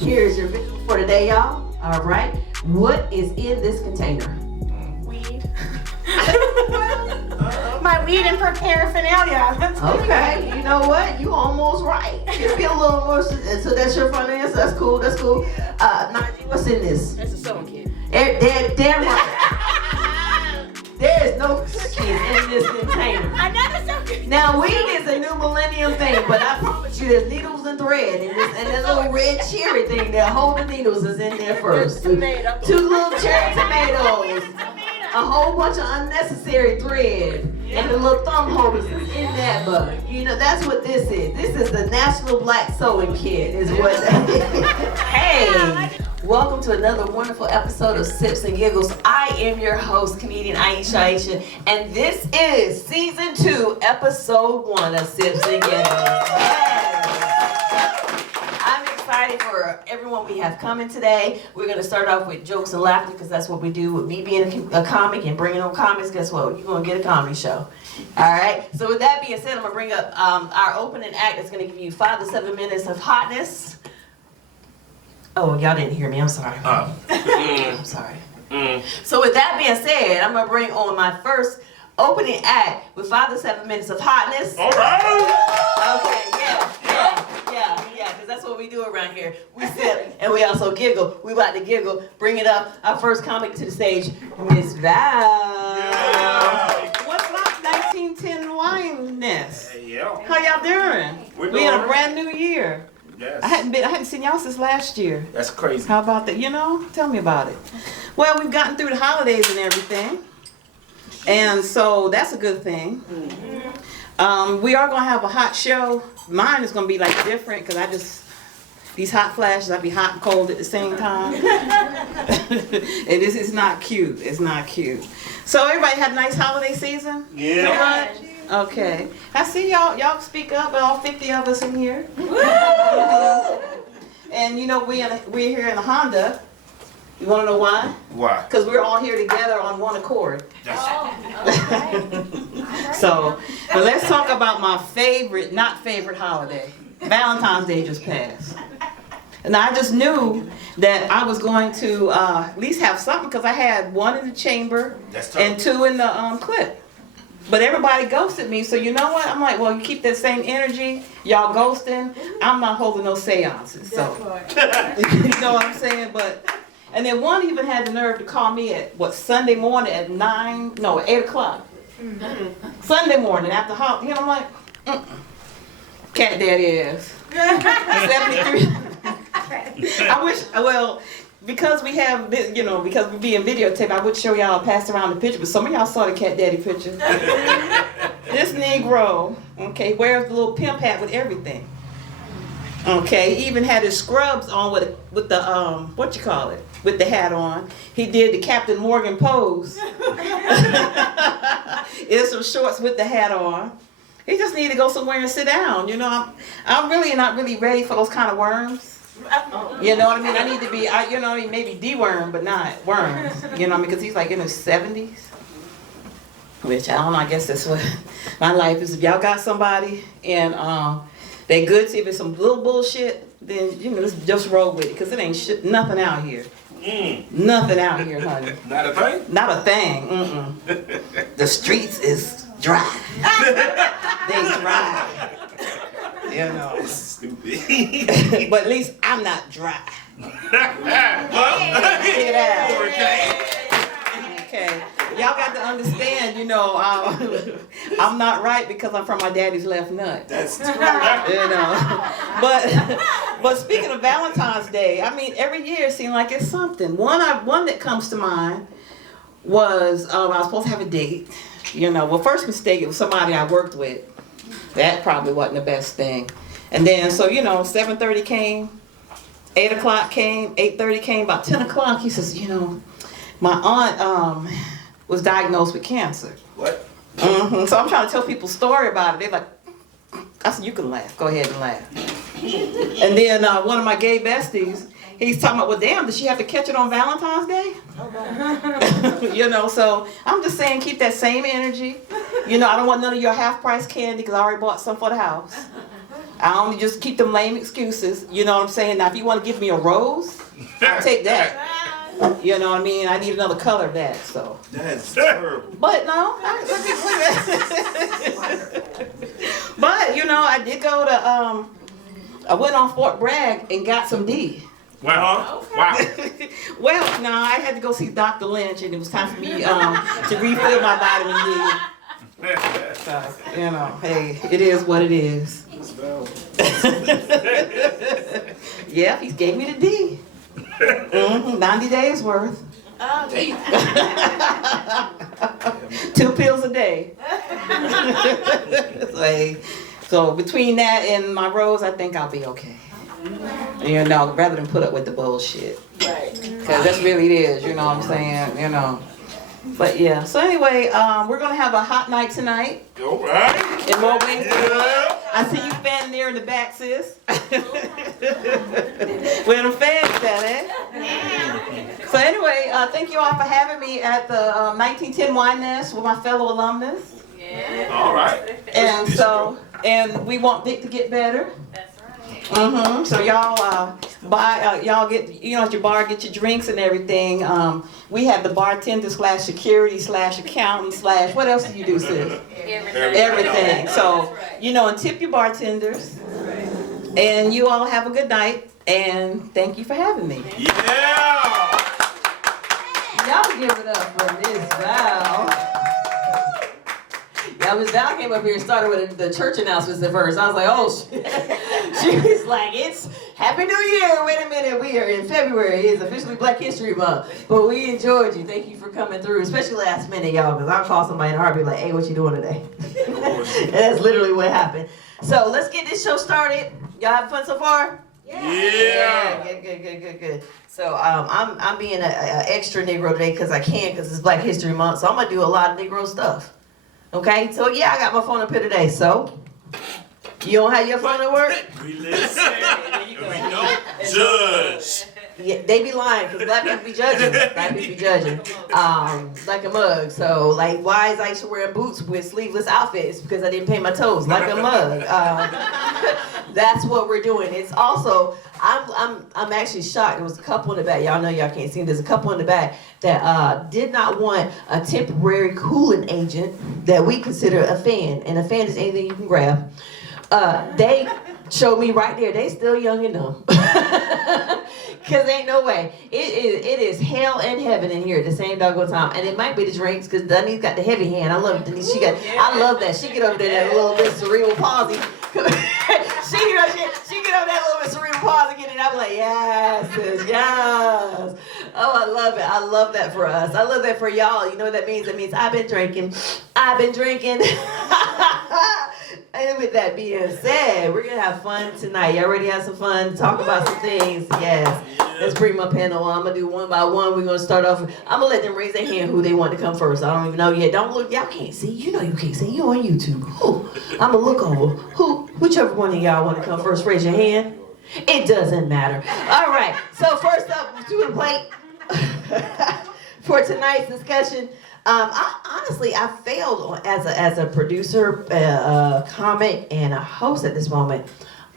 Here's your video for today, y'all. All right. What is in this container? Weed. My weed and paraphernalia. Okay. You know what? You almost right. It'll be a little more. So that's your front answer. That's cool. That's cool. Nygee, what's in this? That's a sewing kit. Damn right. There is no cookies in this container. Another sewing kit. Now, weed is a new millennium thing, but I promise you there's needles and thread, and that little red cherry thing that hold the needles is in there first. Two little cherry tomatoes, a whole bunch of unnecessary thread, and the little thumb holders is in that bug. You know, that's what this is. This is the National Black Sewing Kit, is what that is. Hey! Welcome to another wonderful episode of Sips and Giggles. I am your host, comedian Aisha, and this is season 2, episode 1 of Sips and Giggles. I'm excited for everyone we have coming today. We're going to start off with jokes and laughter because that's what we do. With me being a comic and bringing on comics, guess what? You're going to get a comedy show. All right? So with that being said, I'm going to bring up our opening act that's going to give you 5 to 7 minutes of hotness. Oh, y'all didn't hear me. I'm sorry. I'm sorry. So with that being said, I'm going to bring on my first opening act with 5 to 7 minutes of hotness. All right. Okay, yeah, because that's what we do around here. We sip and we also giggle. We about to giggle. Bring it up. Our first comic to the stage, Miss Val. Yeah. What's up, 1910 Wineness? Yeah. How y'all doing? We're We in a doing brand new year. Yes. I hadn't seen y'all since last year. That's crazy. How about that? You know, tell me about it. Well, we've gotten through the holidays and everything, and so that's a good thing. We are gonna have a hot show. Mine is gonna be like different because these hot flashes, I be hot and cold at the same time. And this is not cute. It's not cute. So everybody had a nice holiday season? Yeah. Okay. I see y'all speak up, all 50 of us in here. And you know, we're here in a Honda. You want to know why? Why? Because we're all here together on one accord. So, but let's talk about my not favorite holiday. Valentine's Day just passed. And I just knew that I was going to at least have something because I had 1 in the chamber and 2 in the clip. But everybody ghosted me, so you know what? I'm like, well, you keep that same energy, y'all ghosting. I'm not holding no seances, so. You know what I'm saying? And then one even had the nerve to call me at, Sunday morning at 8 o'clock. Sunday morning after holiday, and I'm like, cat daddy ass. 73. I wish, because we have, because we being videotaped, I would show y'all, pass around the picture, but some of y'all saw the cat daddy picture. This Negro, okay, wears the little pimp hat with everything. Okay, he even had his scrubs on with the with the hat on. He did the Captain Morgan pose. In some shorts with the hat on. He just need to go somewhere and sit down. You know, I'm really not really ready for those kind of worms. You know what I mean? I need to be, maybe deworm, but not worms. You know, because he's like in his 70s. Which, I don't know, I guess that's what my life is. If y'all got somebody and they good, see if it's some little bullshit, then, just roll with it. Because it ain't nothing out here. Nothing out here, honey. Not a thing? Not a thing, The streets is dry. They dry. You know. That's stupid. But at least I'm not dry. Get out. Okay. Y'all got to understand, I'm not right because I'm from my daddy's left nut. That's true. But speaking of Valentine's Day, I mean, every year it seems like it's something. One that comes to mind was I was supposed to have a date. First mistake, it was somebody I worked with. That probably wasn't the best thing. And then, 7:30 came, 8 o'clock came, 8:30 came, about 10 o'clock, he says, my aunt was diagnosed with cancer. What? So I'm trying to tell people a story about it. They're like, I said, you can laugh. Go ahead and laugh. And then one of my gay besties, he's talking about, well, damn, did she have to catch it on Valentine's Day? So I'm just saying, keep that same energy. I don't want none of your half-price candy because I already bought some for the house. I only just keep them lame excuses. You know what I'm saying? Now, if you want to give me a rose, I'll take that. You know what I mean? I need another color of that, so. That's terrible. But no, but you know, I did go to, I went on Fort Bragg and got some D. Wow. Wow. Well, no, I had to go see Dr. Lynch, and it was time for me to refill my vitamin D. So, you know, hey, it is what it is. Yeah, he gave me the D. 90 days worth. Oh, 2 pills a day. So between that and my rose, I think I'll be okay. You know, rather than put up with the bullshit. right. Because that's really it is, you know what I'm saying? You know. But yeah, so anyway, we're going to have a hot night tonight. All right. In more ways. Yeah. I see you fanning there in the back, sis. Where them fans at, eh? So anyway, thank you all for having me at the 1910 Wine Nest with my fellow alumnus. Yeah. All right. And so, and we want Dick to get better. That's right. So y'all buy, y'all get, you know, at your bar, get your drinks and everything. We have the bartender / security / accountant / what else do you do, sis? Everything. So, you know, and tip your bartenders. And you all have a good night. And thank you for having me. Yeah. Y'all give it up for Miss Val. Yeah, Miss Val came up here and started with the church announcements at first. I was like, oh, she was like, it's Happy New Year. Wait a minute, we are in February. It's officially Black History Month. But we enjoyed you. Thank you for coming through, especially last minute, y'all, because I'll call somebody in a heartbeat like, hey, what you doing today? And that's literally what happened. So let's get this show started. Y'all having fun so far? Yeah. Good. So I'm being an extra Negro today because I can, because it's Black History Month. So I'm gonna do a lot of Negro stuff. Okay. So yeah, I got my phone up here today. So you don't have your phone at work? We listen. We don't judge. Yeah, they be lying because black people be judging. Black people be judging. Like a mug. So like, why is Aisha wearing boots with sleeveless outfits? Because I didn't paint my toes. Like a mug. That's what we're doing. It's also, I'm actually shocked. There was a couple in the back. Y'all know y'all can't see. There's a couple in the back that did not want a temporary cooling agent that we consider a fan, and a fan is anything you can grab. They showed me right there. They still young and dumb. Cause ain't no way. It is hell and heaven in here at the same doggone time. And it might be the drinks, cause Denise got the heavy hand. I love Denise. I love that. She get over there that little bit cerebral palsy. she get over that little bit cerebral palsy, get it. I'm like, yes, sis, yes. Oh, I love it. I love that for us. I love that for y'all. You know what that means? That means I've been drinking. And with that being said, we're gonna have fun tonight. Y'all ready to have some fun? Talk about some things. Yes. Let's bring my panel on. I'm gonna do one by one. We're gonna start off. I'm gonna let them raise their hand who they want to come first. I don't even know yet. Don't look. Y'all can't see. You know you can't see. You on YouTube. Who? I'm gonna look over. Whichever one of y'all want to come first, raise your hand. It doesn't matter. All right. So first up to the plate for tonight's discussion. I failed as a producer, comic, and a host at this moment.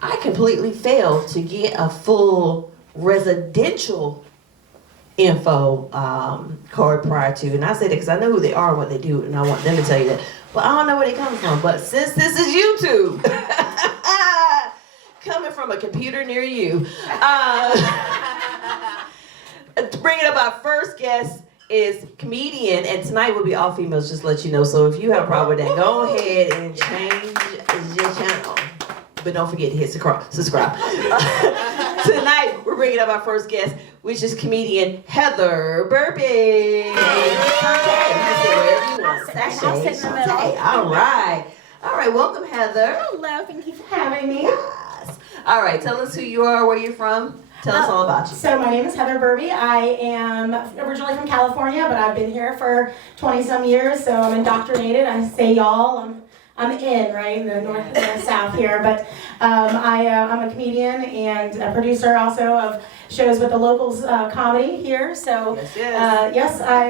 I completely failed to get a full residential info card prior to, and I say that because I know who they are and what they do, and I want them to tell you that. But I don't know where they come from. But since this is YouTube, coming from a computer near you, bringing up our first guest is comedian, and tonight will be all females, just to let you know. So if you have a problem with that, go ahead and change your channel. But don't forget to hit subscribe. Tonight, we're bringing up our first guest, which is comedian Heather Berube. I'll sit in the middle. All right, welcome, Heather. Hello, thank you for having me. Yes. All right, tell us who you are, where you're from. Tell us all about you. So my name is Heather Berube. I am originally from California, but I've been here for 20-some years, so I'm indoctrinated. I say y'all. I'm in, right, in the north and south here. But I'm a comedian and a producer also of shows with the locals comedy here. So yes, I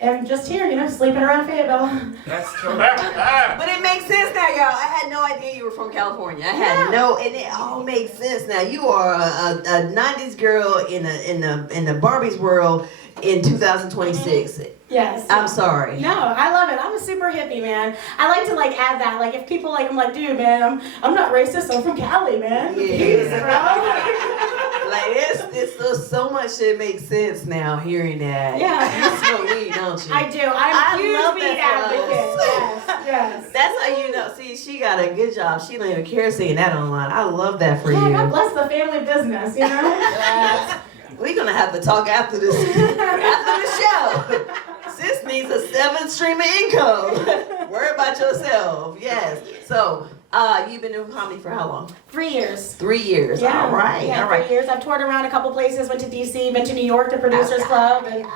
am just here, sleeping around Fayetteville. That's cool. But it makes sense now, y'all. I had no idea you were from California. I had and it all makes sense now. You are a 90s girl in the Barbie's world in 2026. Yes. I'm sorry. No, I love it. I'm a super hippie, man. I like to add that. Like if people I'm like, dude, man, I'm not racist. I'm from Cali, man. Yeah. Peace, bro. It's so much that makes sense now hearing that. Yeah. You smoke weed, don't you? I do. I'm a huge love weed that for advocate. us. Yes. That's how you know. See, she got a good job. She don't even care seeing that online. I love that for Yeah, you. God bless the family business, We're gonna have to talk after this, after the show. Sis needs a 7th stream of income. Worry about yourself. Yes. So, you've been doing comedy for how long? 3 years. 3 years. Yeah. All right. Yeah, all right. 3 years. I've toured around a couple places. Went to DC. Been to New York to Producers Club, and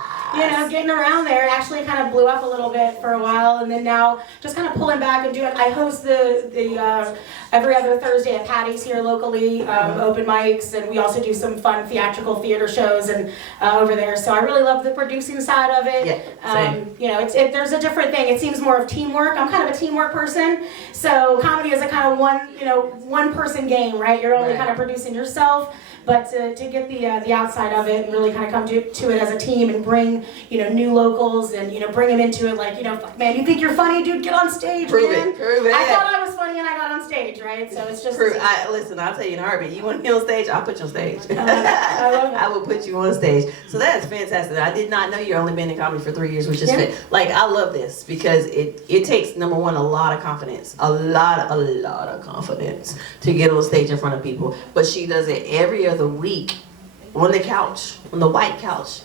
getting around there. It actually kind of blew up a little bit for a while, and then now just kind of pulling back and doing. I host the every other Thursday at Patty's here locally, open mics, and we also do some fun theatrical theater shows and over there. So I really love the producing side of it. Yeah, same. There's a different thing. It seems more of teamwork. I'm kind of a teamwork person, so comedy is a kind of one person game, right? You're only kind of producing yourself. But to get the outside of it and really kind of come to it as a team and bring new locals and bring them into it, like man, you think you're funny, dude? Get on stage, Prove man. it. I thought I was funny and I got on stage, right? So it's just Listen, I'll tell you in a heartbeat. You want to be on stage? I'll put you on stage. I love it. I will put you on stage. So that's fantastic. I did not know you've only been in comedy for 3 years, which is like I love this because it takes number one a lot of confidence, a lot of confidence to get on stage in front of people. But she does it every other week on the couch, on the white couch.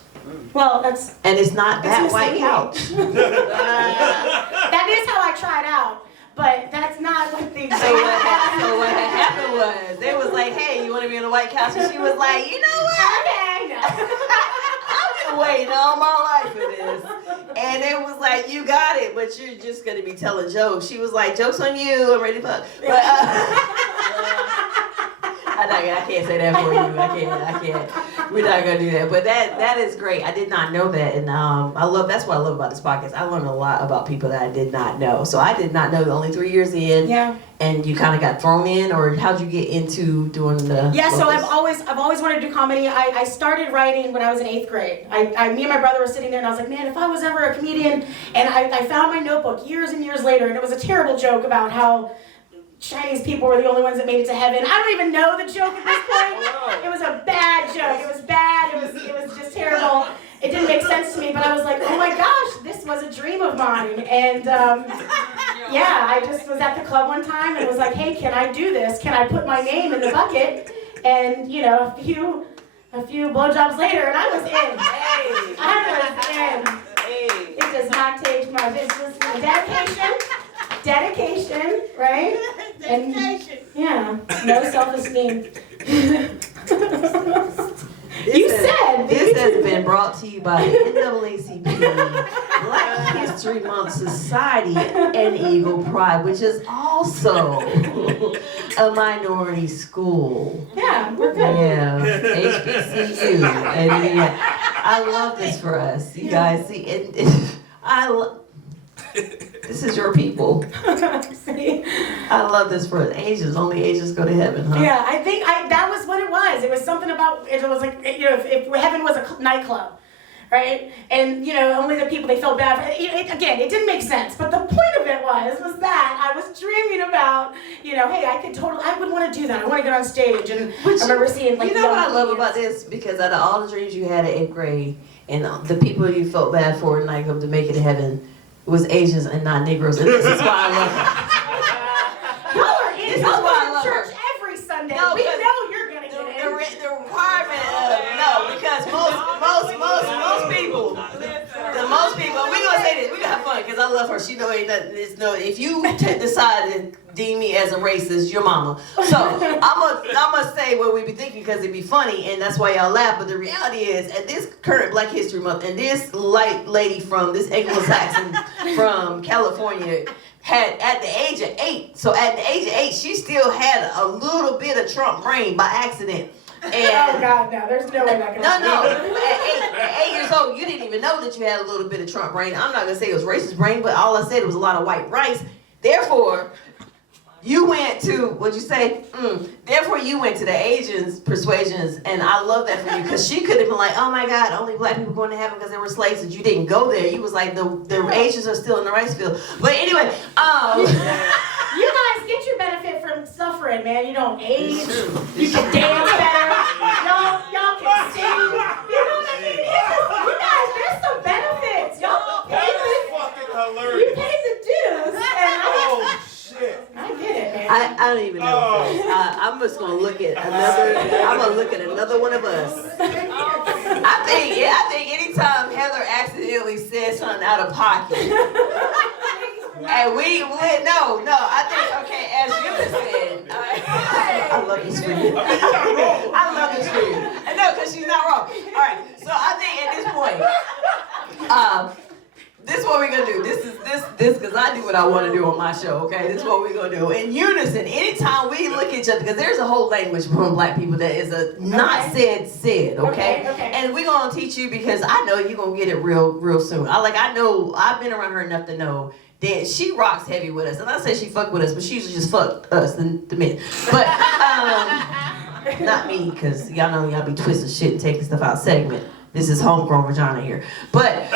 Well, and it's not that white couch. That is how I tried out, but that's not what the. So what happened was they was like, "Hey, you want to be on the white couch?" And she was like, "You know what? Okay, no. I've been waiting all my life for this." And it was like, "You got it, but you're just gonna be telling jokes." She was like, "Jokes on you. I'm ready to fuck." But, I can't say that for you. I can't. We're not gonna do that. But that is great. I did not know that, and that's what I love about this podcast. I learned a lot about people that I did not know. So I did not know. Only 3 years in. Yeah. And you kind of got thrown in, or how'd you get into doing the? Yeah. So I've always wanted to do comedy. I started writing when I was in 8th grade. Me and my brother were sitting there, and I was like, man, if I was ever a comedian, and I found my notebook years and years later, and it was a terrible joke about how Chinese people were the only ones that made it to heaven. I don't even know the joke at this point. It was a bad joke. It was bad. It was just terrible. It didn't make sense to me, but I was like, oh my gosh, this was a dream of mine. And I just was at the club one time and was like, hey, can I do this? Can I put my name in the bucket? And a few blowjobs later, and I was in. Hey. I was in. Hey. It does not take much. It's just dedication, right? Dedication. And, no self-esteem. This has been brought to you by the NAACP, Black History Month Society, and Eagle Pride, which is also a minority school. Yeah, we're good. Yeah, HBCU. And I love this for us. You guys see, this is your people. I love this for Asians. Only Asians go to heaven, huh? Yeah, I think that was what it was. It was something about, it was like, if heaven was a nightclub, right? And, only the people they felt bad for. Again, it didn't make sense. But the point of it was that I was dreaming about, hey, I would want to do that. I want to get on stage. And I remember seeing, like, what I love about this? Because out of all the dreams you had at 8th grade, and the people you felt bad for in nightclub to make it to heaven, was Asians and not Negroes, and this is why I love her. Y'all are in. Y'all go to church every Sunday. No, we know you're gonna get in. The requirement of because most people, we gonna say this, we gonna have fun because I love her. She know ain't nothing. If you decide to deem me as a racist, your mama. So I'm gonna say what we be thinking because it'd be funny, and that's why y'all laugh. But the reality is, at this current Black History Month, and this light lady from this Anglo-Saxon from California had at the age of 8. So at the age of 8, she still had a little bit of Trump brain by accident. Oh God, no! There's no way that can happen. No. At 8 years old, you didn't even know that you had a little bit of Trump brain. I'm not gonna say it was racist brain, but all I said was a lot of white rice. Therefore, you went to what'd you say? Therefore, you went to the Asians' persuasions, and I love that for you because she could have been like, "Oh my God, only black people going to heaven because they were slaves." And you didn't go there. You was like, "The Asians are still in the rice field." But anyway, You guys get your benefit from suffering, man. You don't age. You can dance better. Y'all can sing. You know what I mean? You guys, there's some benefits. Y'all pay Hilarious. you pay the dues, and Oh shit. I get it, man. I don't even know. I'm just gonna look at another. I'm gonna look at another one of us. I think anytime Heather accidentally says something out of pocket, and we went no. I think as you said, I love this for you. I love this for you. No, because she's not wrong. All right. So I think at this point, this is what we're gonna do. This because I do what I want to do on my show. Okay, this is what we're gonna do in unison. Anytime we look at each other, because there's a whole language from black people that is a not said. Okay. And we're gonna teach you because I know you're gonna get it real soon. I know I've been around her enough to know that she rocks heavy with us. And I say she fuck with us, but she usually just fuck us, the men. But not me, because y'all know y'all be twisting shit and taking stuff out of segment. This is homegrown vagina here. But,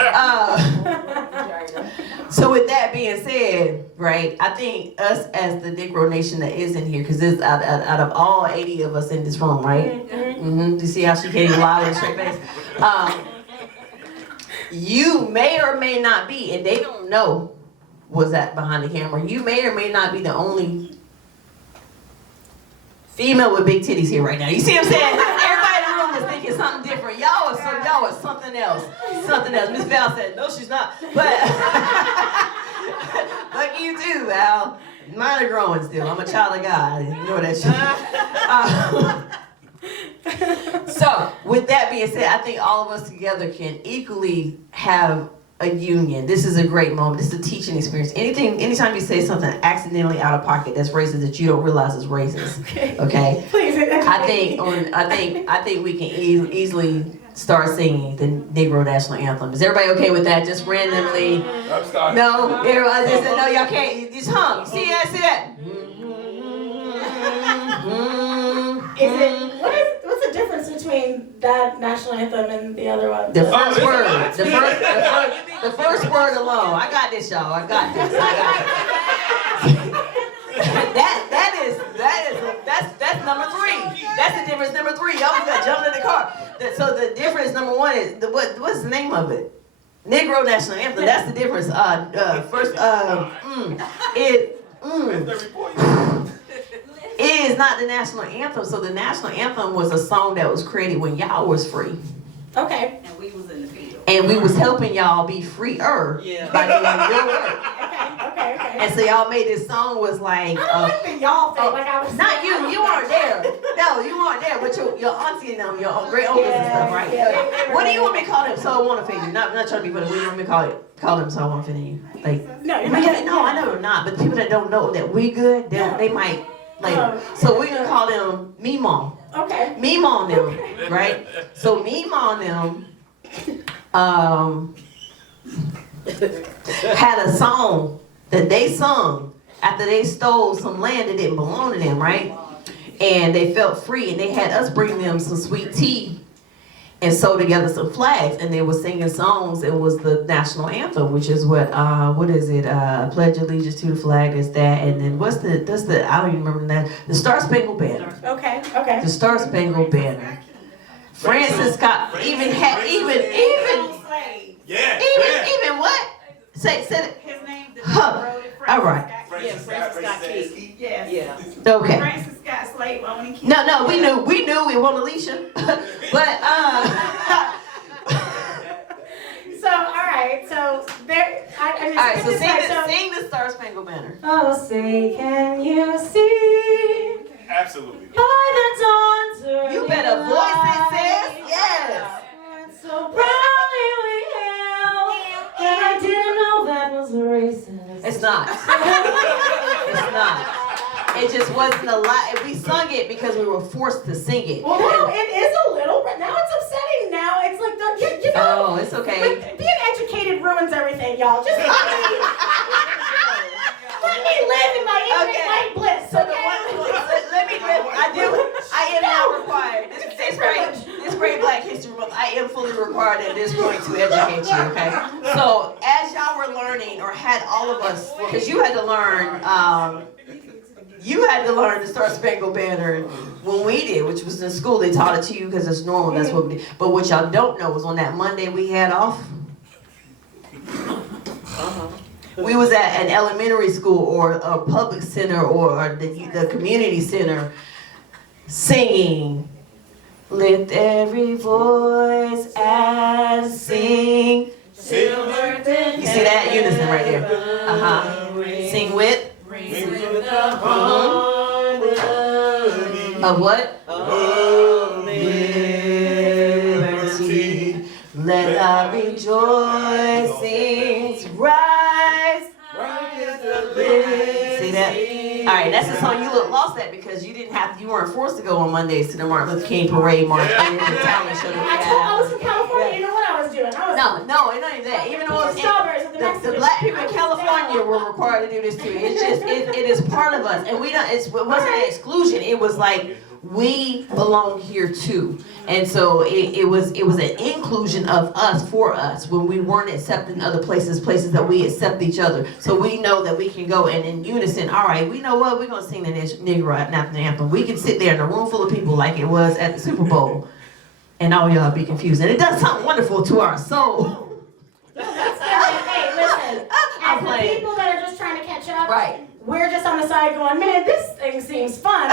so with that being said, right, I think us as the Negro Nation that is in here, because this out of all 80 of us in this room, right? Mm-hmm. You see how she came loud and straight face? You may or may not be, and they don't know was that behind the camera. You may or may not be the only female with big titties here right now. You see what I'm saying? Everybody in the room is thinking something different. Y'all are something else. Something else. Miss Val said, no, she's not. But like you too, Val. Mine are growing still. I'm a child of God. You know that shit. So, with that being said, I think all of us together can equally have a union. This is a great moment. This is a teaching experience. Anytime you say something accidentally out of pocket that's racist that you don't realize is racist. Okay. Please. I think we can easily start singing the Negro National Anthem. Is everybody okay with that? Just randomly. No. Everybody just said no. Y'all can't. You just hum. See that? See that? What's the difference between that national anthem and the other one? The first word. The first word alone. I got this, y'all. I got this. That's number 3. That's the difference. Number 3. Y'all got jumping in the car. So the difference number 1 is what's the name of it? Negro National Anthem. That's the difference. It is not the national anthem. So the national anthem was a song that was created when y'all was free. Okay. And we was in the field. And we was helping y'all be freer by doing your work. Okay. And so y'all made this song was like. I don't like the y'all thing. Like I was. Not you. You weren't there. No, you weren't there. But your auntie and them, your great uncles and stuff, right? Yeah, What do you want me to call them? So I want to offend you. Not trying to be funny. What do you want me to call them? So I want to offend you. Like. No, you're No, I know you're not. But the people that don't know that we good, they might. Later. So we're gonna call them Meemaw. Okay. Meemaw them, right? So Meemaw them had a song that they sung after they stole some land that didn't belong to them, right? And they felt free, and they had us bring them some sweet tea and sew together some flags, and they were singing songs. It was the national anthem, which is what is it? Pledge allegiance to the flag is that, and then I don't even remember that. The Star Spangled Banner. Okay. The Star Spangled Banner. Francis Scott even what? Say it. His name, the Huh. All right. Francis Scott Key. Yes. Yeah. Okay. Francis Scott Slade only key. No, we knew it wasn't Alicia, but So all right, so there. I mean, all right. So this sing the Star Spangled Banner. Oh, say, can you see Absolutely. by the dawn's early You better voice it, light, sis. Yes. so proudly we hailed, and I didn't know that was racist. It's not. It's not. It just wasn't a lot. We sung it because we were forced to sing it. Well, no, it is a little, but now it's upsetting. Now it's like, you know. Oh, it's okay. Being educated ruins everything, y'all. Just let me live in my infinite white bliss, So okay? let me live. I am not required. This great Black History Month, I am fully required at this point to educate you, okay? So as y'all were learning, or had all of us, because you had to learn the Star Spangled Banner when we did, which was in school. They taught it to you because it's normal. That's what we did. But what y'all don't know was on that Monday we had off, we was at an elementary school or a public center or the community center singing, lift every voice and sing. You see that? Unison right there. Sing with? Of what? Liberty. Let our rejoicings rise. See that? All right, that's the song you look lost at because you weren't forced to go on Mondays to the Martin Luther King parade march. And the talent show that we I had. was from California. You know what I was doing? No, it's not even that. Even though the black people in California were required to do this too. It's just it is part of us, and we don't. It wasn't an exclusion. It was like we belong here too, and so it was an inclusion of us for us when we weren't accepting other places that we accept each other. So we know that we can go and in unison. All right, we know what we're gonna sing the Negro national anthem. We can sit there in a room full of people like it was at the Super Bowl. And all y'all be confused. And it does sound wonderful to our soul. Hey, listen. As the people that are just trying to catch up, Right. We're just on the side going, man, this thing seems fun.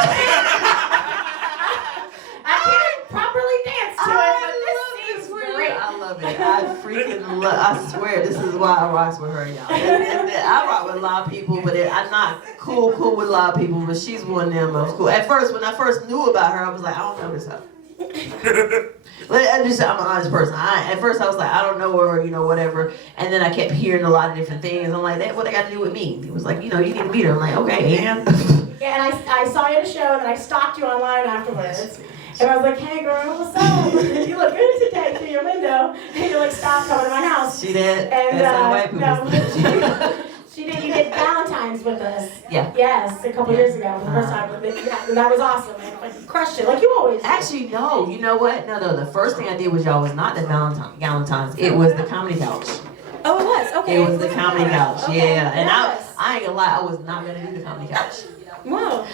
I can't properly dance to it, but this seems great. I love it. I freaking love. I swear, this is why I rock with her, y'all. I rock with a lot of people, but I'm not cool with a lot of people. But she's one of them. Cool. At first, when I first knew about her, I was like, I don't know this stuff. I'm an honest person. At first I was like, I don't know her, whatever. And then I kept hearing a lot of different things. I'm like, what they got to do with me? He was like, you need to meet her. I'm like, okay, and Yeah, and I saw you at a show, and then I stalked you online afterwards. And I was like, hey girl, what's up? You look good today through your window. And you're like, stop coming to my house. See that? And That's how white people. You did Valentine's with us. Yeah. Yes, a couple years ago, the first time. Yeah, and that was awesome. Man. Like, you crushed it, like you always do. Actually, no. You know what? No. The first thing I did with y'all was not the Valentine's. It was the comedy couch. Oh, it was? Okay. It was the comedy couch. Okay. Yeah. And Yes. I ain't gonna lie, I was not gonna do the comedy couch. Wow.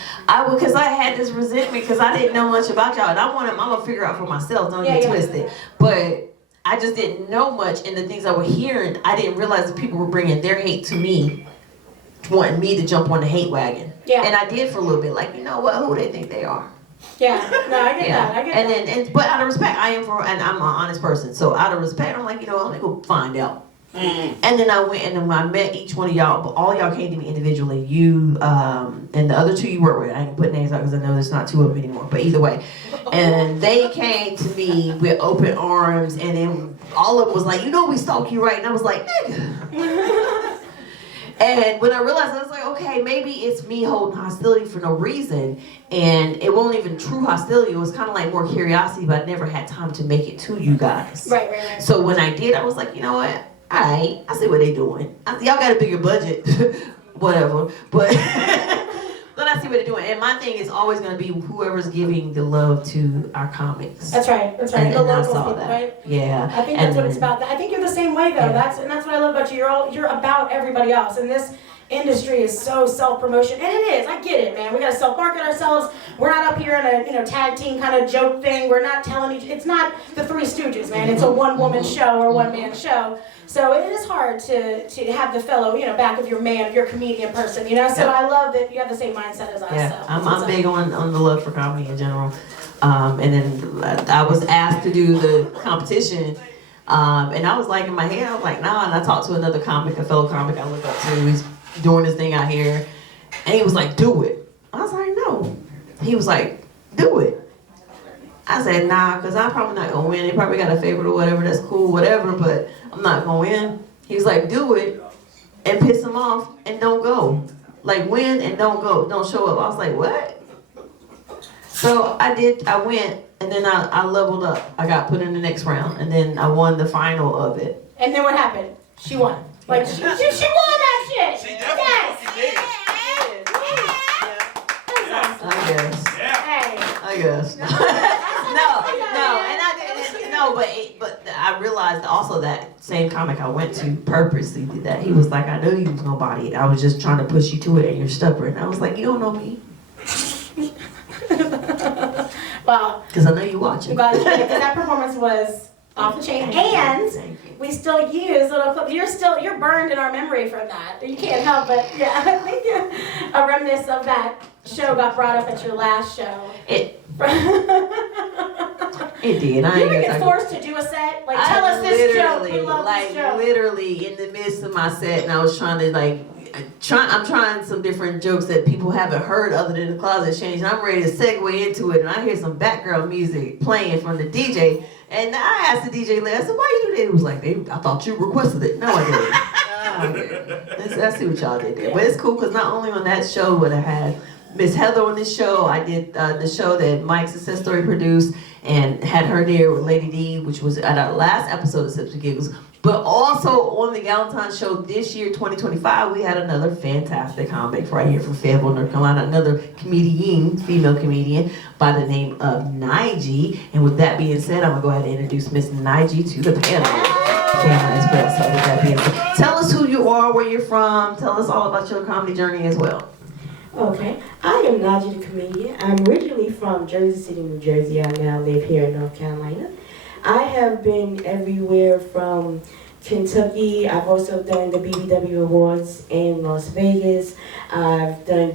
Because I had this resentment because I didn't know much about y'all, and I'm gonna figure out for myself. Don't get twisted. But I just didn't know much, and the things I was hearing, I didn't realize that people were bringing their hate to me, wanting me to jump on the hate wagon. Yeah. And I did for a little bit, like, you know what? Who they think they are? Yeah. No, I get that. I get that. But out of respect, and I'm an honest person. So out of respect, I'm like, let me go find out. And then I went and then when I met each one of y'all, but all y'all came to me individually. You and the other two you work with. I ain't put names out because I know there's not two of them anymore. But either way, and they came to me with open arms, and then all of them was like, we stalk you, right? And I was like, nigga. And when I realized, I was like, okay, maybe it's me holding hostility for no reason. And it wasn't even true hostility. It was kind of like more curiosity, but I never had time to make it to you guys. Right. So when I did, I was like, you know what? All right, I see what they doing. Y'all got a bigger budget, whatever. But but I see what they're doing. And my thing is always going to be whoever's giving the love to our comics. That's right. And the I local saw people, that. right? Yeah. I think that's what it's about. I think you're the same way though. Yeah. That's what I love about you. You're about everybody else. And this industry is so self-promotion, and it is. I get it, man. We gotta self-market ourselves. We're not up here in a tag team kind of joke thing. We're not telling it's not the Three Stooges, man. It's a one-woman show or one-man show. So it is hard to have the fellow, back of your comedian person, So I love that you have the same mindset as us. Yeah, So. I'm big on the love for comedy in general. And then I was asked to do the competition. And I was like in my head, I was like, nah. And I talked to another comic, a fellow comic I look up to. He's doing this thing out here. And he was like, do it. I was like, no. He was like, do it. I said, nah, because I'm probably not going to win. They probably got a favorite or whatever. That's cool, whatever. But I'm not going to win. He was like, do it and piss him off and don't go. like win and don't show up. I was like, what? So I went, and then I leveled up. I got put in the next round, and then I won the final of it. And then what happened? She won. Like she won that shit. She definitely did. I guess. Hey. I guess. no, and I didn't. No, but I realized also that same comic I went to purposely did that. He was like, I knew you was gonna body it. I was just trying to push you to it, and you're stubborn. I was like, you don't know me. Well, Because I know you watching. but that performance was off the chain, and we still use little clips. You're burned in our memory from that. You can't help it. Yeah, I think a reminiscence of that show got brought up at your last show. It did. I You ain't ever gonna get talk- forced to do a set? Like, tell us this joke. We love this joke. Literally in the midst of my set, and I was trying to I'm trying some different jokes that people haven't heard other than the closet change, and I'm ready to segue into it, and I hear some background music playing from the DJ, and I asked the DJ, I said, why you do that? He was like, I thought you requested it. No, I didn't. I see what y'all did there. But it's cool, because not only on that show would I had Miss Heather on this show, I did the show that Mike's Success Story produced, and had her there with Lady D, which was at our last episode of Sips with Giggles. But also on the Galentine show this year, 2025, we had another fantastic comic right here from Fayetteville, North Carolina, another comedian, female comedian by the name of Nygee. And with that being said, I'm gonna go ahead and introduce Miss Nygee to the panel. Camera Express. So with that being said, tell us who you are, where you're from, tell us all about your comedy journey as well. Okay, I am Nygee the comedian. I'm originally from Jersey City, New Jersey. I now live here in North Carolina. I have been everywhere from Kentucky. I've also done the BBW Awards in Las Vegas. I've done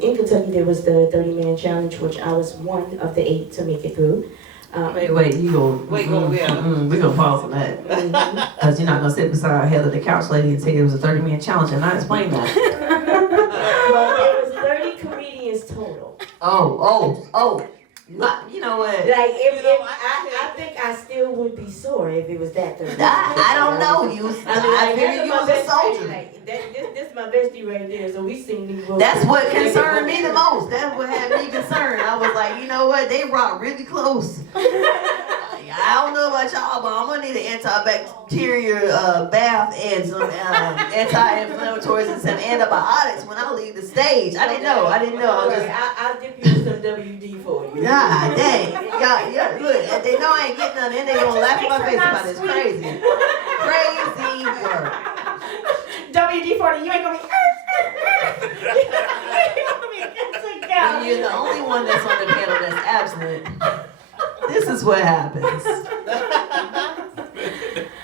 in Kentucky there was the 30-man challenge, which I was one of the 8 to make it through. Wait, you go. Wait, go, yeah. We're gonna pause on that. Because you're not gonna sit beside Heather the couch lady and say it was a 30-man challenge and not explain that. Well, there was 30 comedians total. Oh. You know what? Like, I think I still would be sore if it was that 30. I don't know. I figured you was a soldier. Like, this is my bestie right there, so we sing these voices. That's what concerned me the most. That's what had me concerned. I was like, you know what? They rock really close. I don't know about y'all, but I'm gonna need an antibacterial bath and some anti-inflammatories and some antibiotics when I leave the stage. I didn't know. I was just, I'll dip you with some WD for you. God dang. Yeah, look, they know I ain't getting none, and they gonna laugh in my face about this. Crazy. Crazy work. WD-40, you ain't gonna be. When you're the only one that's on the panel that's absent, this is what happens.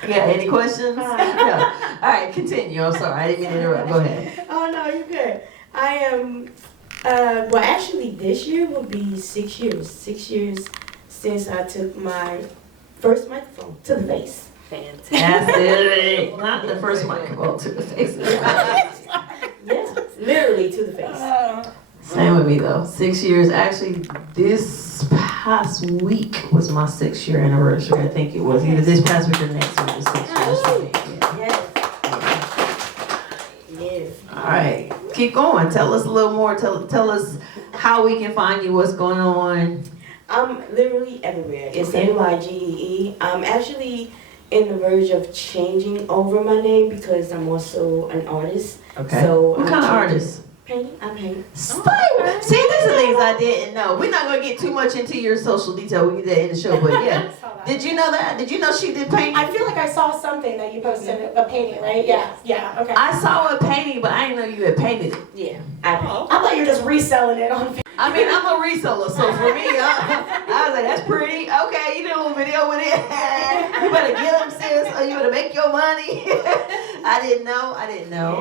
Yeah, any questions? No. All right, continue. I'm sorry, I didn't mean to interrupt. Go ahead. Oh, no, you're good. I am, well, actually, this year will be 6 years. 6 years since I took my first microphone to the face. Fantastic. Not the first microphone to the face. Yeah, literally to the face. Same with me though. 6 years. Actually, this past week was my 6-year anniversary. I think it was either this past week or next week was 6 years for me. Yes. Yes. All right, keep going. Tell us a little more. Tell us how we can find you. What's going on? I'm literally everywhere. It's Nygee. I'm actually in the verge of changing over my name because I'm also an artist. Okay. So what kind of artist? Painting. I paint. See, these are things I didn't know. We're not gonna get too much into your social detail. We get that in the show, but yeah. Did you know that? Did you know she did painting? I feel like I saw something that you posted, a painting, right? Yeah, okay. I saw a painting, but I didn't know you had painted it. Yeah. I paint. I thought you were just reselling it on Facebook. I mean, I'm a reseller, so for me, I was like, that's pretty. Okay, you did a little video with it. You better get them, sis, or you better make your money. I didn't know.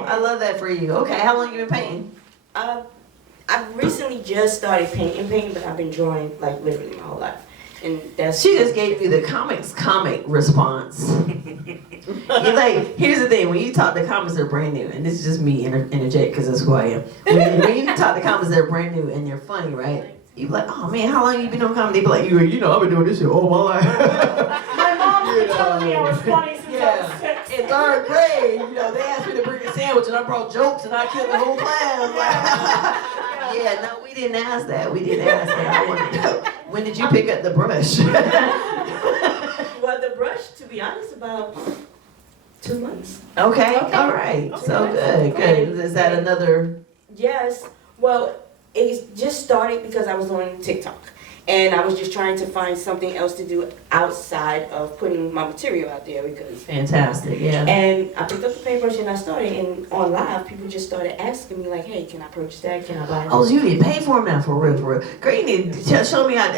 I love that for you. Okay, how long you been painting? I've recently just started painting, but I've been drawing like literally my whole life. And that's She just gave you the comic response. You're like, here's the thing, when you talk to comics that are brand new, and this is just me interject because that's who I am. When you talk to comics that are brand new and they're funny, right? You be like, oh man, how long you been doing comedy? They be like, you know, I've been doing this shit all my life. My mom's been telling me I was funny since I was 6. And in 3rd grade, you know, they asked me to bring a sandwich and I brought jokes and I killed the whole class. Yeah, no, we didn't ask that. We didn't ask that. I wanted to know, when did you pick up the brush? Well, the brush, to be honest, about 2 months. Okay, all right. So good. Is that another? Yes. Well, it just started because I was on TikTok. And I was just trying to find something else to do outside of putting my material out there because. Fantastic, yeah. And I picked up the paintbrush and I started, and on live, people just started asking me like, "Hey, can I purchase that? Can I buy it?" Oh, so you need to pay for them now, for real, for real. Girl, you need to show me how.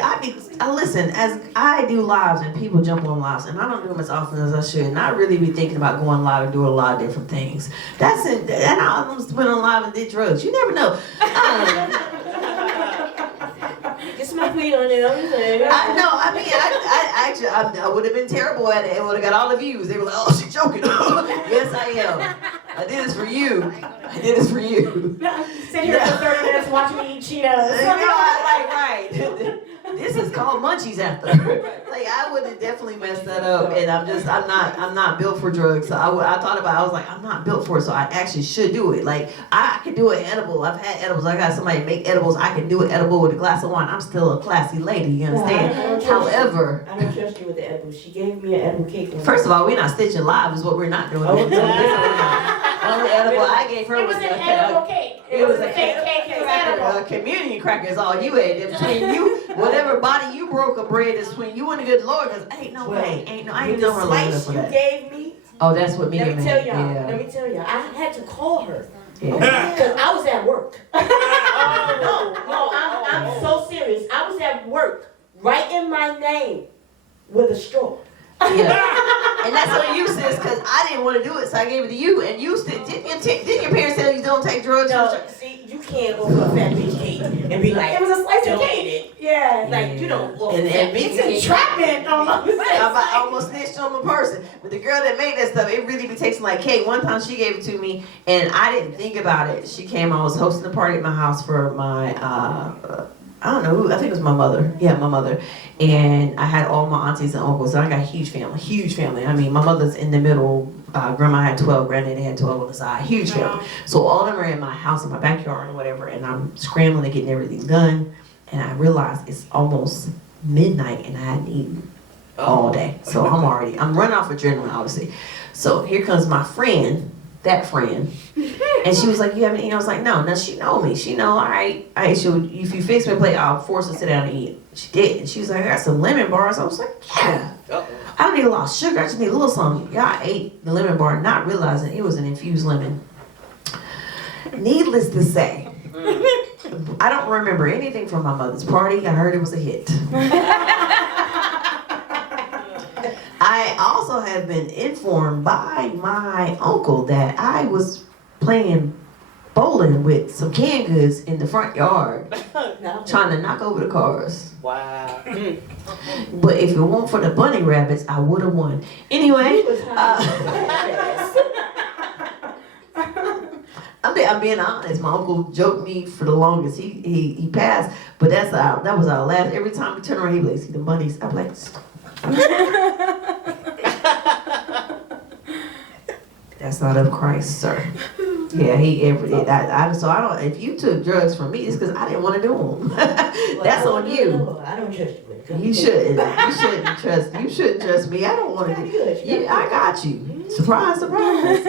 I listen, as I do lives and people jump on lives, and I don't do them as often as I should, and I really be thinking about going live and doing a lot of different things. That's it. And I almost went on live and did drugs. You never know. Get some weed on it, I'm saying. I know. I mean, I would have been terrible at it. It would have got all the views. They were like, "Oh, she's joking." Yes, I am. I did this for you. I did this for you. Sit here for 30 minutes watching me eat Cheetos. Right. This is called munchies after. Like, I would have definitely messed that up, and I'm not built for drugs. So I thought about it. I was like, I'm not built for it, so I actually should do it. Like, I can do an edible. I've had edibles. I got somebody make edibles. I can do an edible with a glass of wine. I'm still a classy lady, you understand? However, I don't trust you with the edible. She gave me an edible cake. First of all, we're not stitching live is what we're not doing. Only edible I gave her It was an edible cake. It was a fake cake. It was edible. Communion cracker is all you ate. Between you, whatever body you broke of bread is between you and the good Lord. Cause ain't no way, I ain't know her long enough for that. Gave me. Oh, that's what me Let and me me. tell y'all. Yeah. Let me tell y'all. I had to call her Yeah. because I was at work. No, I'm so serious. I was at work, writing my name with a straw. Yeah. And that's on you, sis, because I didn't want to do it, so I gave it to you. And you didn't your parents tell you don't take drugs? No, see, you can't offer a fat bitch cake and be like, It was a slice of don't cake. eat it. Yeah. Like, you don't offer And fat bitch It's cake. entrapment almost. I almost snitched on my person. But the girl that made that stuff, it really be tasting like cake. One time she gave it to me, and I didn't think about it. She came, I was hosting a party at my house for my, I don't know who, I think it was my mother. Yeah, my mother. And I had all my aunties and uncles. So I got a huge family. I mean, my mother's in the middle. Grandma had 12, granddaddy had 12 on the side. Huge family. So all of them are in my house, in my backyard or whatever. And I'm scrambling to getting everything done. And I realized it's almost midnight and I hadn't eaten all day. So I'm running off adrenaline, obviously. So here comes my friend, that friend. And she was like, "You haven't eaten?" I was like, "No." Now she know me. She know, all right, if you fix me a plate, I'll force her to sit down and eat. She did. And she was like, "I got some lemon bars." I was like, "Yeah." I don't need a lot of sugar. I just need a little something. Y'all ate the lemon bar, not realizing it was an infused lemon. Needless to say, I don't remember anything from my mother's party. I heard it was a hit. I also have been informed by my uncle that I was playing bowling with some canned goods in the front yard, trying to knock over the cars. Wow. But if it weren't for the bunny rabbits, I would have won. Anyway, I'm being honest. My uncle joked me for the longest. He passed, but that was our last. Every time we turn around, he'd be like, "See the bunnies?" I'm like, "That's not of Christ, sir." Yeah, so I don't. If you took drugs from me, it's because I didn't want to do them. That's on you. I don't trust you. You shouldn't. You shouldn't trust me. I don't want to do. Yeah, I got you. Surprise, surprise.